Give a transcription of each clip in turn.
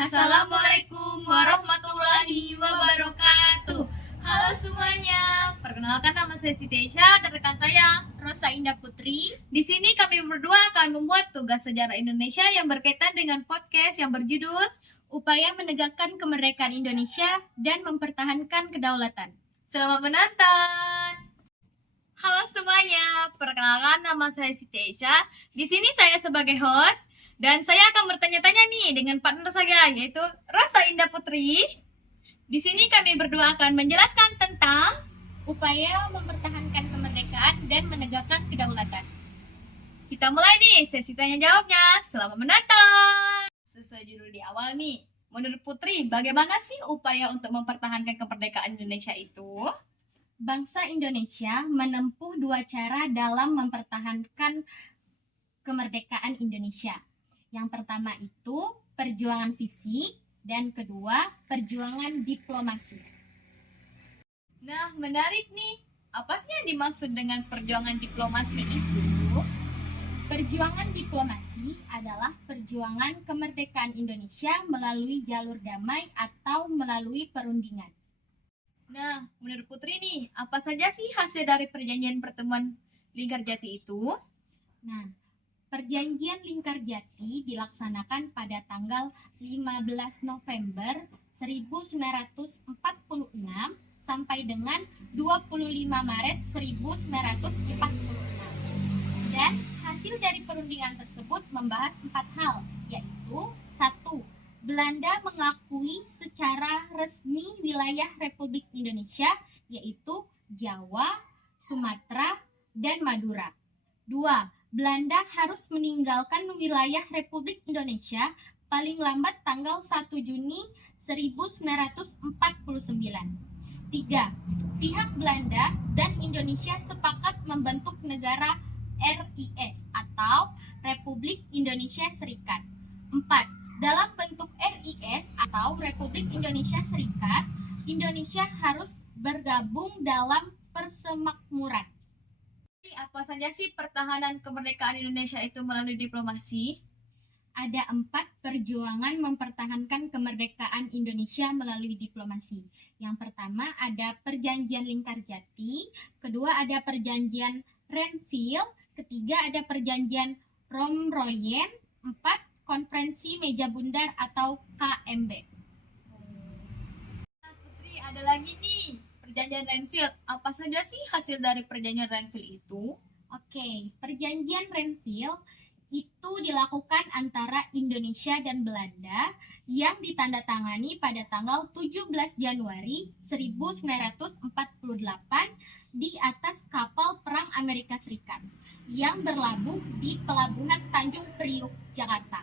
Assalamualaikum warahmatullahi wabarakatuh. Halo semuanya, perkenalkan nama saya Siti Aisyah dan rekan saya Rosa Indah Putri. Di sini kami berdua akan membuat tugas sejarah Indonesia yang berkaitan dengan podcast yang berjudul Upaya menegakkan kemerdekaan Indonesia dan mempertahankan kedaulatan. Selamat menonton. Halo semuanya, perkenalkan nama saya Siti Aisyah. Di sini saya sebagai host dan saya akan bertanya-tanya nih dengan partner saya yaitu Rosa Indah Putri. Di sini kami berdua akan menjelaskan tentang upaya mempertahankan kemerdekaan dan menegakkan kedaulatan. Kita mulai nih sesi tanya jawabnya. Selamat menonton. Sesuai judul di awal nih, menurut Putri, bagaimana sih upaya untuk mempertahankan kemerdekaan Indonesia itu? Bangsa Indonesia menempuh dua cara dalam mempertahankan kemerdekaan Indonesia. Yang pertama itu perjuangan fisik dan kedua perjuangan diplomasi. Nah, menarik nih. Apa sih yang dimaksud dengan perjuangan diplomasi itu? Perjuangan diplomasi adalah perjuangan kemerdekaan Indonesia melalui jalur damai atau melalui perundingan. Nah, menurut Putri nih, apa saja sih hasil dari perjanjian pertemuan Linggarjati itu? Nah, Perjanjian Linggarjati dilaksanakan pada tanggal 15 November 1946 sampai dengan 25 Maret 1946. Dan hasil dari perundingan tersebut membahas 4 hal, yaitu 1. Belanda mengakui secara resmi wilayah Republik Indonesia, yaitu Jawa, Sumatera, dan Madura. 2. Belanda harus meninggalkan wilayah Republik Indonesia paling lambat tanggal 1 Juni 1949. 3. Pihak Belanda dan Indonesia sepakat membentuk negara RIS atau Republik Indonesia Serikat. 4. Dalam bentuk RIS atau Republik Indonesia Serikat, Indonesia harus bergabung dalam persemakmuran. Apa saja sih pertahanan kemerdekaan Indonesia itu melalui diplomasi? Ada 4 perjuangan mempertahankan kemerdekaan Indonesia melalui diplomasi. Yang pertama ada Perjanjian Linggarjati, kedua ada Perjanjian Renville, ketiga ada Perjanjian Romroyen, 4 Konferensi Meja Bundar atau KMB. Putri, ada lagi nih. Perjanjian Renville, apa saja sih hasil dari perjanjian Renville itu? Oke, perjanjian Renville itu dilakukan antara Indonesia dan Belanda yang ditandatangani pada tanggal 17 Januari 1948 di atas kapal perang Amerika Serikat yang berlabuh di Pelabuhan Tanjung Priuk, Jakarta.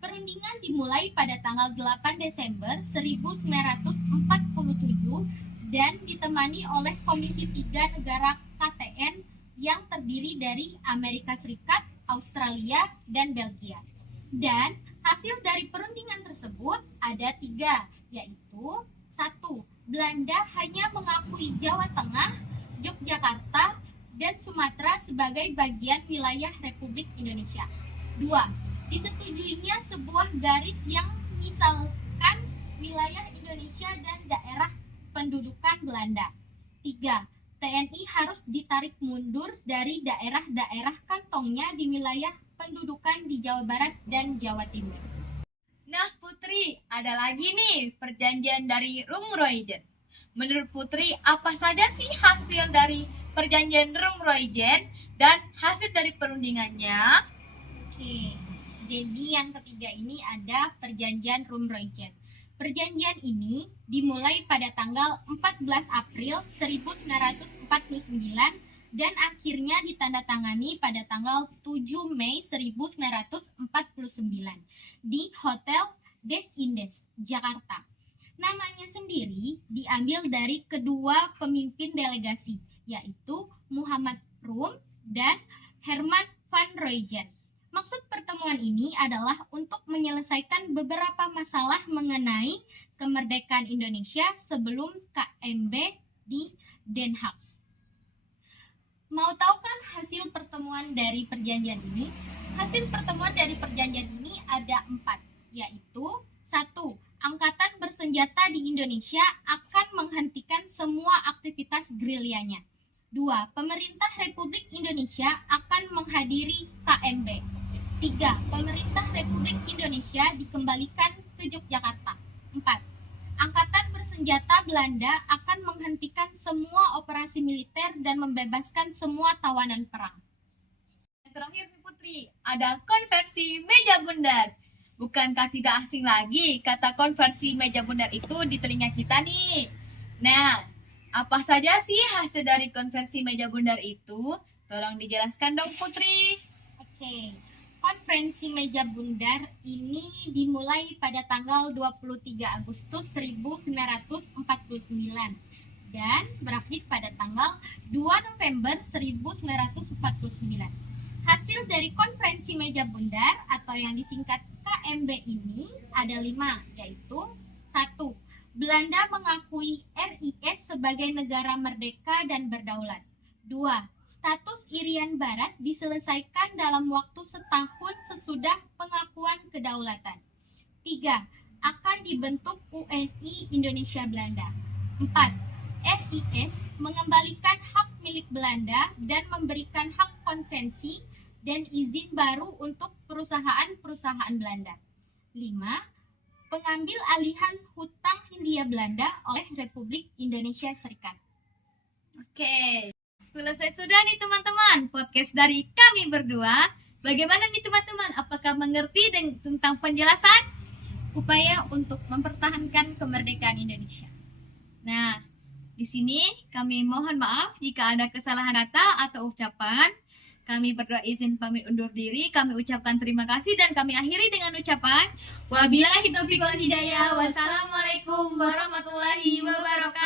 Perundingan dimulai pada tanggal 8 Desember 1947 dan ditemani oleh Komisi 3 negara KTN yang terdiri dari Amerika Serikat, Australia, dan Belgia. Dan hasil dari perundingan tersebut ada 3, yaitu 1. Belanda hanya mengakui Jawa Tengah, Yogyakarta, dan Sumatera sebagai bagian wilayah Republik Indonesia. 2. Disetujuinya sebuah garis yang misalkan wilayah Indonesia dan daerah pendudukan Belanda. 3. TNI harus ditarik mundur dari daerah-daerah kantongnya di wilayah pendudukan di Jawa Barat dan Jawa Timur. Nah Putri, ada lagi nih perjanjian dari Romroyen. Menurut Putri, apa saja sih hasil dari perjanjian Romroyen dan hasil dari perundingannya? Oke, jadi yang ketiga ini ada perjanjian Romroyen. Perjanjian ini dimulai pada tanggal 14 April 1949 dan akhirnya ditandatangani pada tanggal 7 Mei 1949 di Hotel Des Indes, Jakarta. Namanya sendiri diambil dari kedua pemimpin delegasi, yaitu Muhammad Rum dan Herman van Rompuy. Maksud pertemuan ini adalah untuk menyelesaikan beberapa masalah mengenai kemerdekaan Indonesia sebelum KMB di Den Haag. Mau tahu kan hasil pertemuan dari perjanjian ini? Hasil pertemuan dari perjanjian ini ada 4, yaitu 1. Angkatan bersenjata di Indonesia akan menghentikan semua aktivitas gerilyanya. 2. Pemerintah Republik Indonesia akan menghadiri KMB. 3. Pemerintah Republik Indonesia dikembalikan ke Yogyakarta. 4. Angkatan bersenjata Belanda akan menghentikan semua operasi militer dan membebaskan semua tawanan perang. Terakhir nih Putri, ada konversi meja bundar. Bukankah tidak asing lagi kata konversi meja bundar itu di telinga kita nih? Nah, apa saja sih hasil dari konversi meja bundar itu? Tolong dijelaskan dong Putri. Oke, konferensi meja bundar ini dimulai pada tanggal 23 Agustus 1949 dan berakhir pada tanggal 2 November 1949. Hasil dari konferensi meja bundar atau yang disingkat KMB ini ada 5, yaitu 1. Belanda mengakui RIS sebagai negara merdeka dan berdaulat. 2. Status Irian Barat diselesaikan dalam waktu setahun sesudah pengakuan kedaulatan. 3. Akan dibentuk UNI Indonesia Belanda. 4. RIS mengembalikan hak milik Belanda dan memberikan hak konsensi dan izin baru untuk perusahaan-perusahaan Belanda. 5. Pengambil alihan hutang Hindia Belanda oleh Republik Indonesia Serikat. Oke, selesai sudah nih teman-teman podcast dari kami berdua. Bagaimana nih teman-teman? Apakah mengerti tentang penjelasan? Upaya untuk mempertahankan kemerdekaan Indonesia. Nah, di sini kami mohon maaf jika ada kesalahan kata atau ucapan. Kami berdua izin pamit undur diri. Kami ucapkan terima kasih dan kami akhiri dengan ucapan wabillahi taufiq wal hidayah. Wassalamualaikum warahmatullahi wabarakatuh.